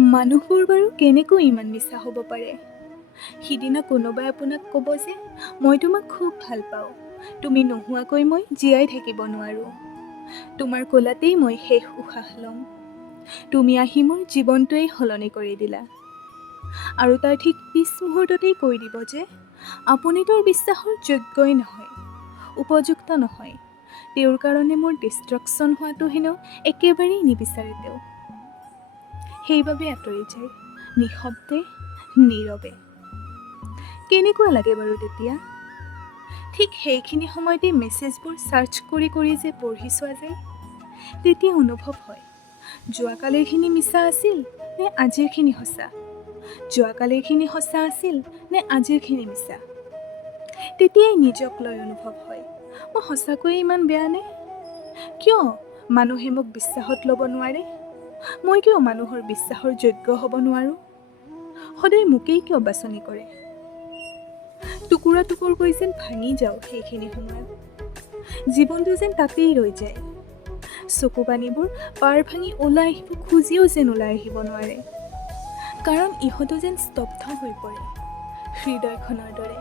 মানুহবোৰ বাৰু কেনেকৈ ইমান মিছা হ'ব পাৰে? সিদিনা কোনোবাই আপোনাক ক'ব যে মই তোমাক খুব ভাল পাওঁ, তুমি নোহোৱাকৈ মই জীয়াই থাকিব নোৱাৰোঁ, তোমাৰ কোলাতেই মই শেষ উশাহ ল'ম, তুমি আহি মোৰ জীৱনটোৱেই সলনি কৰি দিলা। আৰু তাৰ ঠিক পিছ মুহূৰ্ততেই কৈ দিব যে আপুনি তেওঁৰ বিশ্বাসৰ যোগ্যই নহয়, উপযুক্ত নহয়, তেওঁৰ কাৰণে মোৰ ডিষ্ট্ৰাকশ্যন হোৱাটো হেনো একেবাৰেই নিবিচাৰে তেওঁ। সেইবাবে আঁতৰি যায়, নিঃশব্দে, নীৰৱে। কেনেকুৱা লাগে বাৰু তেতিয়া? ঠিক সেইখিনি সময়তে মেছেজবোৰ ছাৰ্চ কৰি কৰি যে পঢ়ি চোৱা যায়, তেতিয়া অনুভৱ হয় যোৱাকালিৰখিনি মিছা আছিল নে আজিৰখিনি সঁচা, যোৱাকালিৰখিনি সঁচা আছিল নে আজিৰখিনি মিছা। তেতিয়াই নিজক লৈ অনুভৱ হয়, মই সঁচাকৈয়ে ইমান বেয়া নে? কিয় মানুহে মোক বিশ্বাসত ল'ব নোৱাৰে? মই কিয় মানুহৰ বিশ্বাসৰ যোগ্য হ'ব নোৱাৰোঁ? সদায় মোকেই কিয় বাছনি কৰে? টুকুৰা টুকুৰকৈ যেন ভাঙি যাওঁ সেইখিনি সময়ত, জীৱনটো যেন তাতেই ৰৈ যায়। চকু পানীবোৰ পাৰ ভাঙি ওলাই আহিব খুজিও যেন ওলাই আহিব নোৱাৰে, কাৰণ ইহঁতো যেন স্তব্ধ হৈ পৰে হৃদয়খনৰ দৰে।